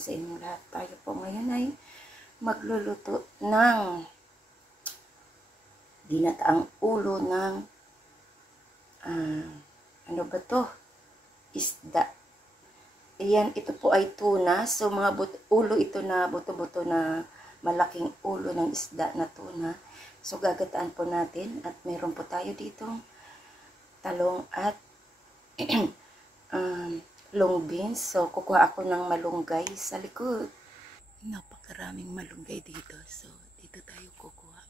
sa inyong lahat. Tayo po ngayon ay magluluto ng ginataang ulo ng ano ba to? Isda. Ayan, ito po ay tuna. So, mga ulo ito na buto-buto na malaking ulo ng isda na tuna. So, gagataan po natin at meron po tayo dito talong at long beans. So, kukuha ako ng malunggay sa likod. Napakaraming malunggay dito. So, dito tayo kukuha.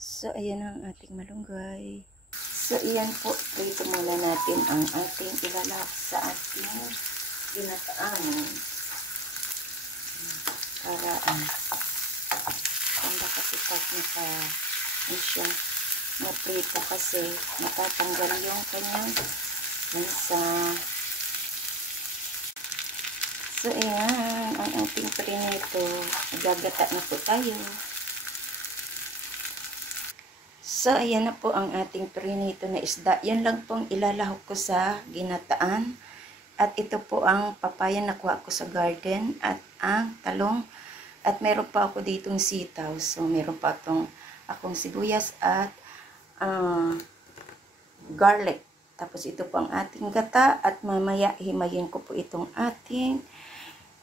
So, ayan ang ating malunggay. So, ayan po. Prito muna natin ang ating ilalak sa ating ginataan. Para, tanda kasi pag siya maprito kasi matatanggal yung kanyang lansa. So, ayan, ang ating prinito. Nagagata na po tayo. So, ayan na po ang ating prinito na isda. Yan lang pong ilalahok ko sa ginataan. At ito po ang papaya na kuha ko sa garden. At ang talong. At meron pa ako ditong sitaw. So, meron pa akong sibuyas at garlic. Tapos ito po ang ating gata. At mamaya himayin ko po itong ating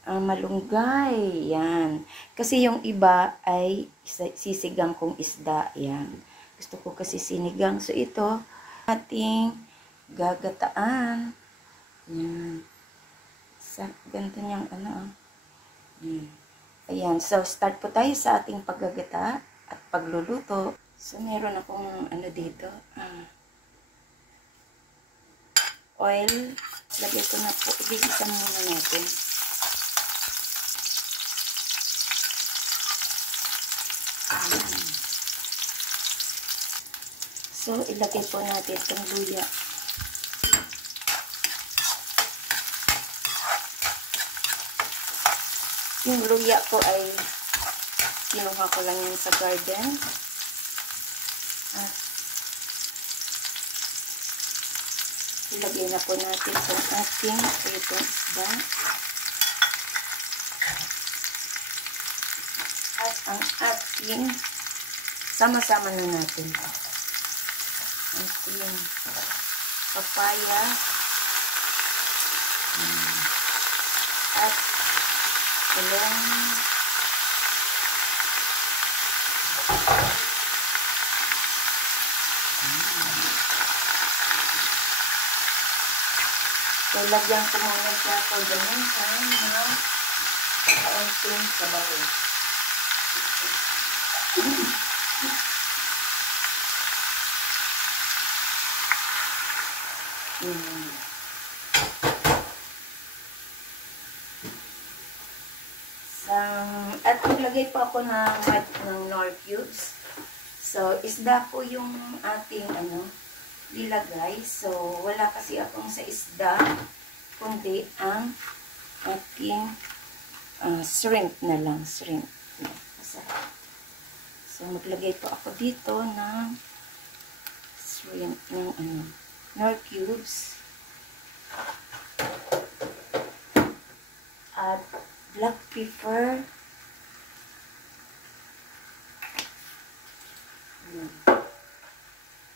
malunggay. Yan. Kasi yung iba ay sisigang kong isda. Yan. Gusto ko kasi sinigang. So, ito, ating gagataan. Yan. Ganito niyang Yan. Ayan. So, start po tayo sa ating paggagata at pagluluto. So, meron akong dito. Oil. Lagay ko na po. Igigisa muna natin. Ayan. So, ilagay po natin itong luya. Yung luya ko ay kinuha ko lang yan sa garden. At ilagay na po natin itong ating pritong isda. At ang ating sama-sama na natin. Ating papaya at talong so lagyan ko muna siya for the meantime ng kaunting sabaw. At maglagay po ako ng Knorr cubes. So, isda po yung ating nilagay. So, wala kasi akong sa isda, kundi ang ating shrimp na lang. Shrimp. So, maglagay po ako dito ng shrimp ng Knorr cubes. At black pepper.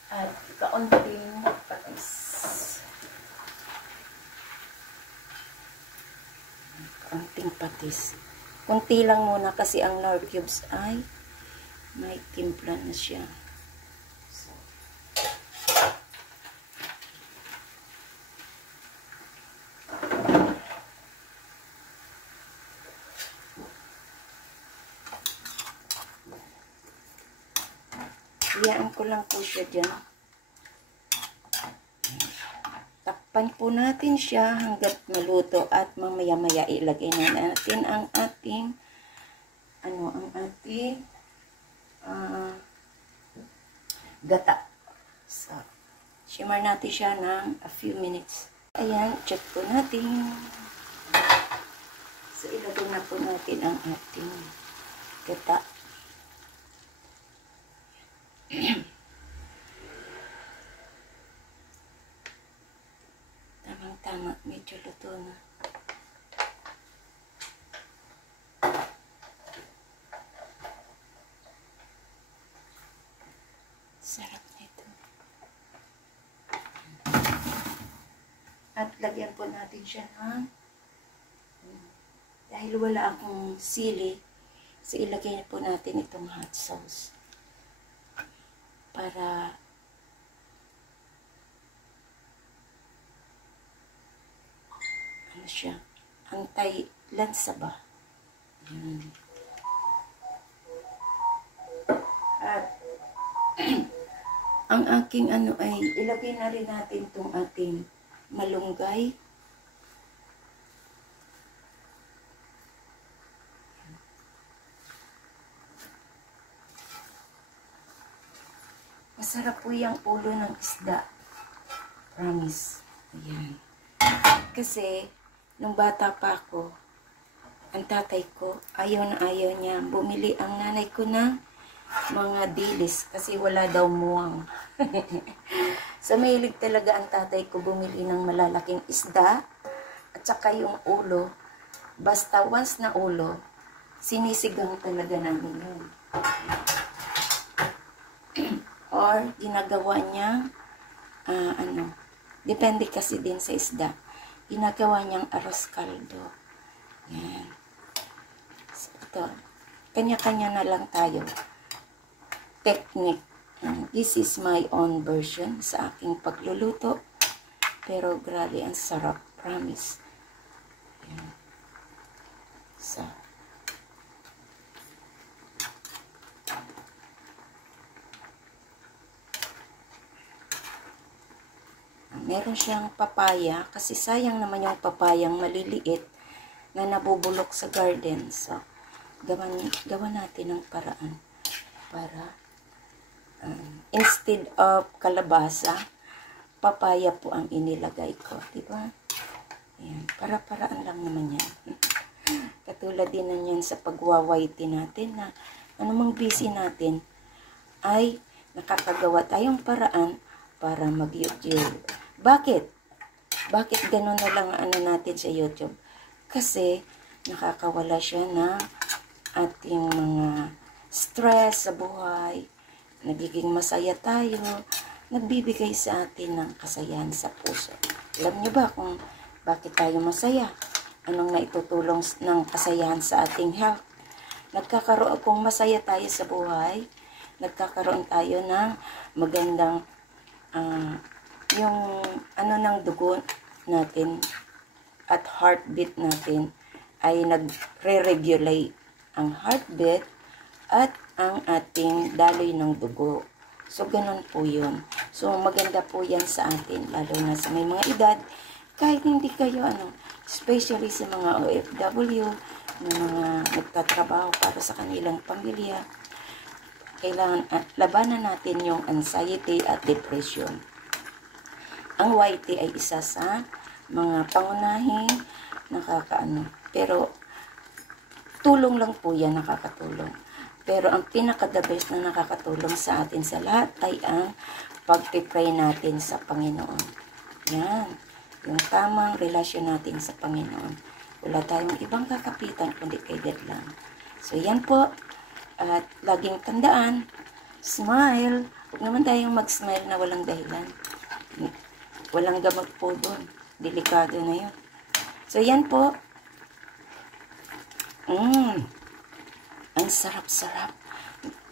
At kaunting patis. Kaunting patis. Kunti lang muna kasi ang Knorr cubes ay may timpla na siya. So, iyaan ko lang po siya dyan. Takpan po natin siya hanggat maluto at mamaya-maya ilagay na natin ang ating gata. So, shimmer natin siya ng a few minutes. Ayan, check po natin. So, ilagay na po natin ang ating gata. Tamang-tama, medyo luto na. At lagyan po natin siya ng, dahil wala akong sili, so ilagay po natin itong hot sauce. Para ano siya, anti-lansa ba? Yan. At ang aking ano ay ilagay na rin natin itong ating malunggay. Masarap po yung ulo ng isda. Promise. Ayan. Kasi, nung bata pa ako, ang tatay ko, ayaw na ayaw niya. Bumili ang nanay ko ng mga dilis kasi wala daw muwang. So, mahilig talaga ang tatay ko bumili ng malalaking isda at saka yung ulo. Basta once na ulo, sinisigang talaga namin yun. Or, ginagawa niya, depende kasi din sa isda. Ginagawa niyang arroz caldo. Yan. So, ito. Kanya-kanya na lang tayo. Technique. This is my own version sa aking pagluluto. Pero grabe, ang sarap. Promise. Yan. So, meron siyang papaya kasi sayang naman yung papayang maliliit na nabubulok sa garden. So, gawan natin ng paraan para instead of kalabasa, papaya po ang inilagay ko. Diba? Ayan. Para-paraan lang naman yan. Katulad din na yan sa pagwawaiti natin na anumang busy natin ay nakakagawa tayong paraan para mag-YouTube. Bakit? Bakit ganun na lang ano natin sa YouTube? Kasi nakakawala siya ng ating mga stress sa buhay, nagiging masaya tayo, nagbibigay sa atin ng kasayahan sa puso. Alam niyo ba kung bakit tayo masaya? Anong naitutulong ng kasayahan sa ating health? Nagkakaroon, kung masaya tayo sa buhay, nagkakaroon tayo ng magandang yung ano ng dugo natin at heartbeat natin ay nagre-regulate ang heartbeat at ang ating daloy ng dugo. So, ganun po yun. So, maganda po yan sa atin, lalo na sa may mga edad. Kahit hindi kayo, especially sa mga OFW, na mga nagtatrabaho para sa kanilang pamilya, kailangan labanan natin yung anxiety at depression. Ang white tea ay isa sa mga pangunahing pero tulong lang po yan, nakakatulong. Pero ang pinaka-the best na nakakatulong sa atin sa lahat ay ang pag-pray natin sa Panginoon. Yan. Yung tamang relasyon natin sa Panginoon. Wala tayong ibang kakapitan kundi kay God lang. So yan po. At laging tandaan, smile. Huwag naman tayong mag-smile na walang dahilan. Walang gamot po doon. Delikado na yun. So, yan po. Ang sarap-sarap.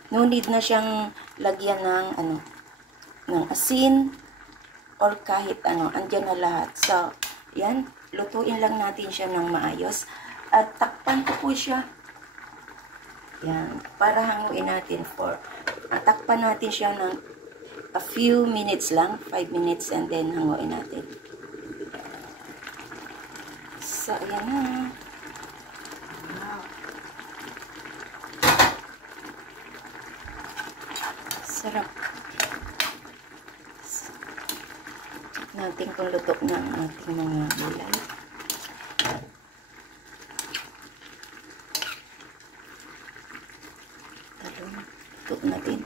No need na siyang lagyan ng asin or kahit ano. Andyan na lahat. So, yan. Lutuin lang natin siya ng maayos. At takpan ko po siya. Yan. Para hanguin natin takpan natin siya ng a few minutes lang, 5 minutes, and then hanguin natin. So, ayan na. Wow. Sarap. Check natin kung luto na ang ating mga gulay. Talong. Luto natin.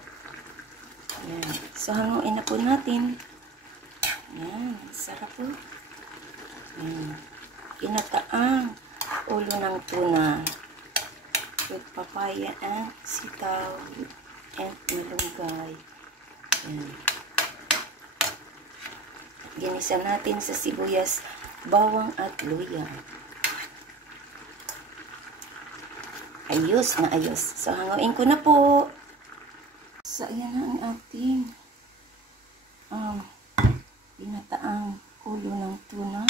Ayan. So, hanguin na po natin. Ayan. Sarap po. Ayan. Kinataang ulo ng tuna with papaya and sitaw and malunggay. Ayan. Ginisa natin sa sibuyas, bawang at luya. Ayos na ayos. So, hanguin ko na po. So, ayan na ang ating binataang ulo ng tuna.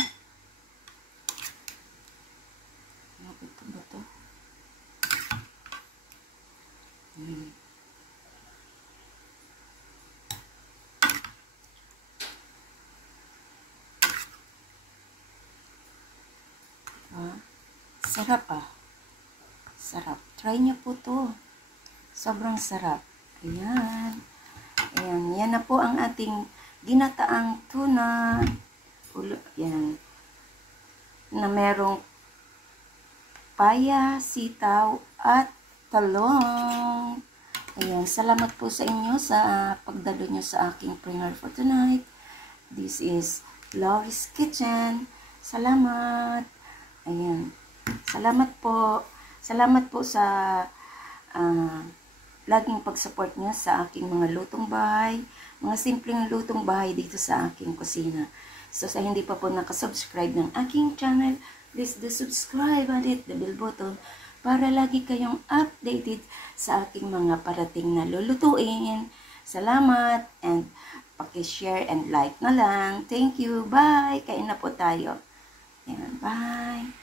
Ito ba ito? Sarap Sarap. Try nyo po to. Sobrang sarap. Ayan. Ayan. Yan na po ang ating ginataang tuna. Yan. Na merong paya, sitaw, at talong. Ayan. Salamat po sa inyo sa pagdalo nyo sa aking premiere for tonight. This is Lori's Kitchen. Salamat. Ayan. Salamat po. Salamat po sa laging pag-support niyo sa aking mga lutong bahay, mga simpleng lutong bahay dito sa aking kusina. So, sa hindi pa po nakasubscribe ng aking channel, please do subscribe and hit the bell button para lagi kayong updated sa aking mga parating na lulutuin. Salamat and paki-share and like na lang. Thank you. Bye. Kain na po tayo. Ayan. Bye.